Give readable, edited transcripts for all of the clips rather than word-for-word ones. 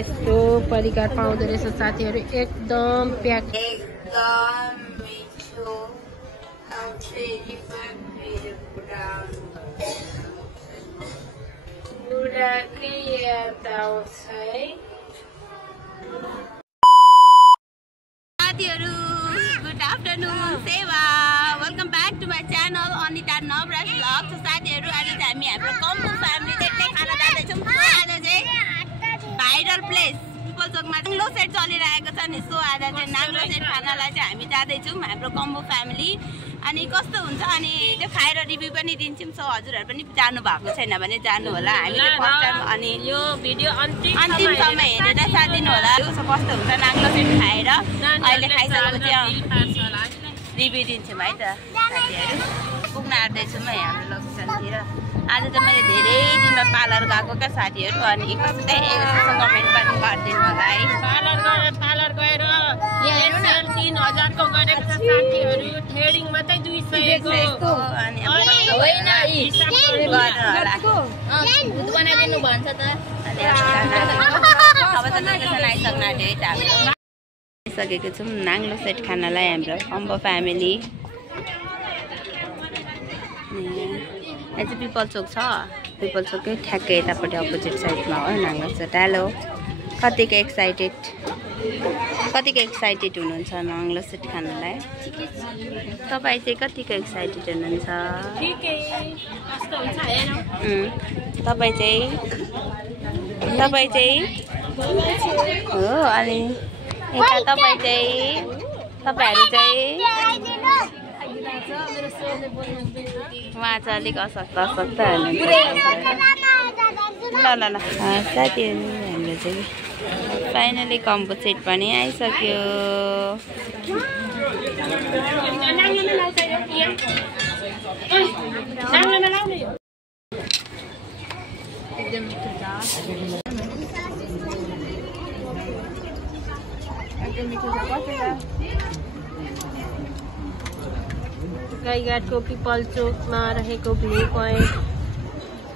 यस्तो परिकार पाउँदो रहेछ साथीहरु एकदम प्याक एकदम मिठो बुढाकै याद आउँछ है साथीहरु गुड आफ्टरनुन सेवा welcome back to my channel Anita Navaraj vlog. So साथीहरु आज चाहिँ हामी हाम्रो कम्बो फ्यामिली चाहिँ खाना जाँदैछौँ। आज चाहिँ भाइरल प्लेस पिपल चोकमा नाङ्लो सेट चलिरहेको छ नि। सो आज चाहिँ नाङ्लो सेट खानालाई चाहिँ हामी जाँदैछौँ हाम्रो कम्बो फ्यामिली। अनि कस्तो हुन्छ अनि त्यो खाएर रिभ्यू पनि दिन्छौँ। सो हजुरहरु पनि जानु भएको छैन भने जानु होला। हामीले फर्स्ट टाइम अनि यो भिडियो अन्तिमसम्म हेरेर साथ दिनु होला। सो कस्तो हुन्छ नाङ्लो सेट खाएर अहिले खाइसकेपछि रिभ्यू दिन्छौँ है त साथीहरु। पुग्न आँट्दैछौँ है हाम्रो लोकेसनतिर। आज चाहिँ मैले धेरै दिनमा पार्लर गएको क्या साथीहरु। अनि कस्तो कमेन्ट पनि गरिदिनु होला है। पार्लर गएर 3000 को गरेको छ साथीहरु। थ्रेडिङ मात्रै 200 को अनि होइन हिसाब गरेर होला दुध बनाइदिनु भन्छ त। अनि अब त लोकेसन आइसक्न आँट्यो है त हाम्रो। आइसकेको छौँ नाङ्लो सेट खानालाई हाम्रो कम्बो फ्यामिली। यहाँ चाहिँ पिपल चोक छ। पिपल चोककै ठ्याक्कै यतापट्टि अपोजिट साइडमा हो नाङ्लो सेट। हेलो कतिको एक्साइटेड हुनुहुन्छ नाङ्लो सेट खानालाई? तपाईँ चाहिँ कतिको एक्साइटेड हुनुहुन्छ? तपाईँ चाहिँ हो अनि यता तपाईँहरू चाहिँ उहाँ चाहिँ अलिक असक्त हुनुहुन्छ। ल साथीहरु हाम्रो चाहिँ फाइनली कम्बो सेट पनि आइसक्यो। गाईघाटको पिपल चोकमा रहेको भ्यू पोइन्ट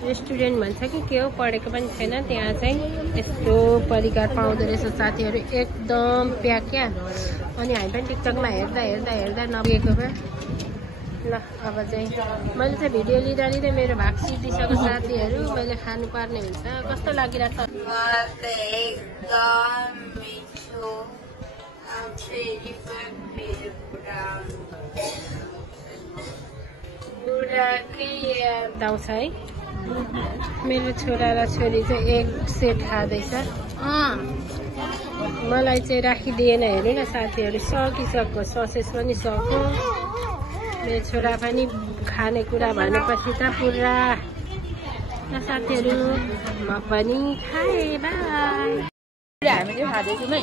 रेस्टुरेन्ट भन्छ कि के हो पढेको पनि छैन। त्यहाँ चाहिँ यस्तो परिकार पाउँदो रहेछ साथीहरु एकदम प्याक क्या। अनि हामी पनि टिकटकमा हेर्दा नपुगेको भए ल अब चाहिँ मैले चाहिँ भिडियो लिँदा मेरो भाग सिद्धिसक्यो साथीहरु। मैले खानु पर्ने हुन्छ। कस्तो लागिरहेछ? आउँछ है। मेरो छोरा र छोरी चाहिँ एक सेट खाँदैछ। मलाई चाहिँ राखिदिएन हेर्नु न साथीहरु। सकिसक्यो ससेस पनि सक्यो। मेरो छोरा पनि खानेकुरा भनेपछि त पुरा साथीहरु। म पनि खाएँ बाई। हामीले खाँदैछौँ है।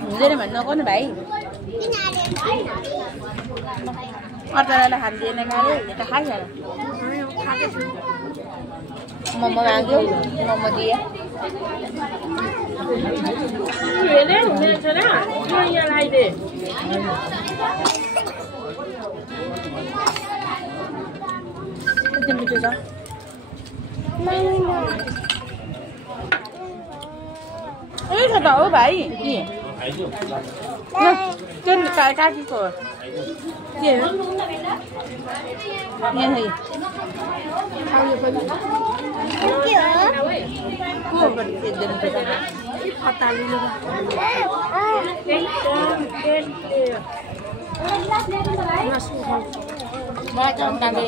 हुँदैन भन्नु नगर्नु भाइ। अर्तालाई खाँदैन गाह्रो त खाइहाल। मोमो माग्यो मोमो दिए। कति मिठो छ छ त हो भाइ। काकीको के हो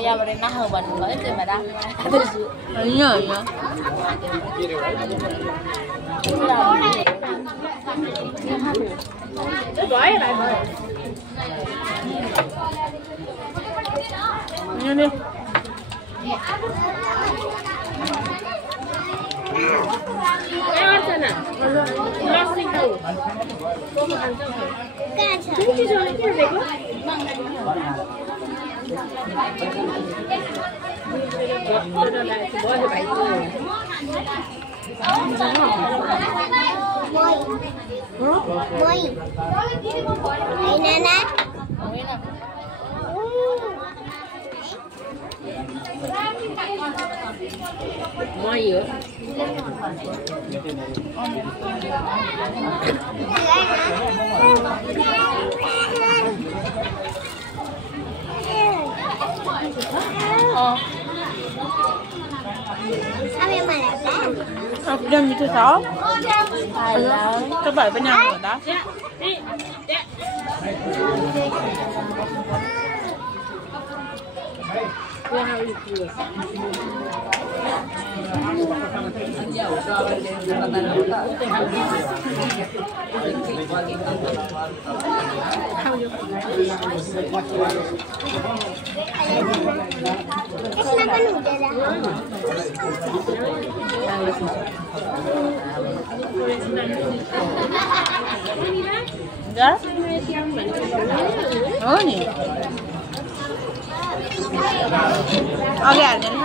यहाँबाट नखाऊ भन्नुभयो त्यही भएर मै हो एकदम मिठो छ तपाईहरु पनि आउनु होला हो नि अघि हाल्दैन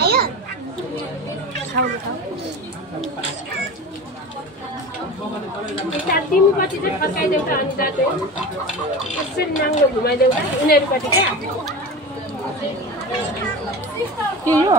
Ayo. तिमीपट्टि चाहिँ फर्काइदेऊ त अनि जाँदै यसरी नाङ्लो घुमाइदेऊ त उनीहरूपट्टि क्या के हो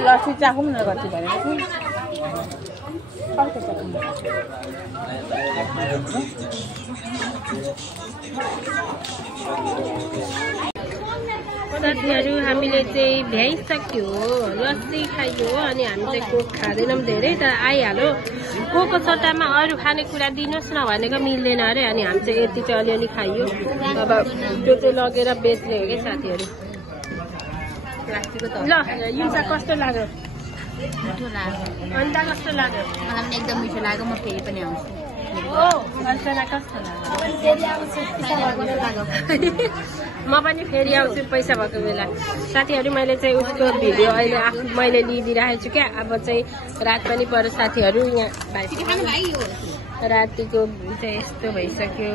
लस्सी चाखौँ न कति भनेको साथीहरू हामीले चाहिँ भ्याइसक्यो लस्सी खाइयो अनि हामी चाहिँ कोक खाँदैनौँ धेरै त आइहाल्यो कोकको सट्टामा अरू खानेकुरा दिनुहोस् न भनेको मिल्दैन अरे अनि हामी चाहिँ यति चाहिँ अलिअलि खाइयो अब त्यो चाहिँ लगेर बेच्ने हो क्या साथीहरू ल युजा कस्तो लाग्यो अन्त कस्तो लाग्यो मलाई पनि एकदम मिठो लाग्यो म फेरि पनि आउँछु अन्तना कस्तो लाग्यो म पनि फेरि आउँछु पैसा भएको बेला साथीहरू मैले चाहिँ उसको भिडियो अहिले मैले लिइदिइराखेको छु क्या अब चाहिँ रात पनि पऱ्यो साथीहरू यहाँ रातिको चाहिँ यस्तो भइसक्यो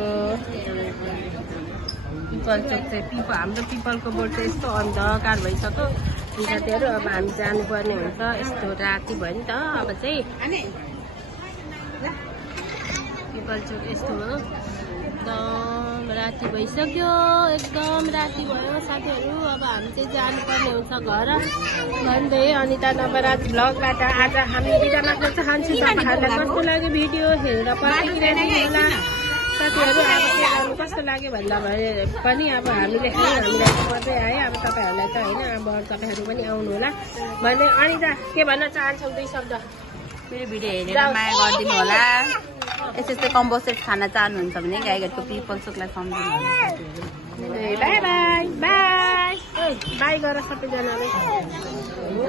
पिपल चोक चाहिँ हाम्रो पिपलको बोर्ड चाहिँ यस्तो अन्धकार भइसक्यो साथीहरू अब हामी जानुपर्ने हुन्छ यस्तो राति भयो नि त अब चाहिँ पिपल चोक यस्तो हो एकदम राति भइसक्यो एकदम राति भयो साथीहरू अब हामी चाहिँ जानुपर्ने हुन्छ घर भन्दै अनिता नवराज भ्लगबाट आज हामी बिदा माग्न चाहन्छु तपाईँहरूलाई कस्तो लाग्यो भिडियो हेरेर पर्खिरहनु होला साथीहरू अब चाहिँ कस्तो लाग्यो भन्दा पनि अब हामीले हामीलाई पर्दै आयो अब तपाईँहरूलाई त होइन अब तपाईँहरू पनि आउनु होला भन्दै अनिता के भन्न चाहन्छौ दुई शब्द मेरो भिडियो हेरेर माया गरिदिनु होला यस्तै कम्बो सेट खान चाहनुहुन्छ भने गाईघाटको पिपल चोकलाई सम्झिनु होला बाई बाई बाई बाई गर सबैजनाले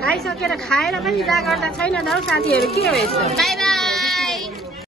खाइसकेर खाएर पनि जा गर्दा छैन त हौ साथीहरू के हो यस्तो बाई बाई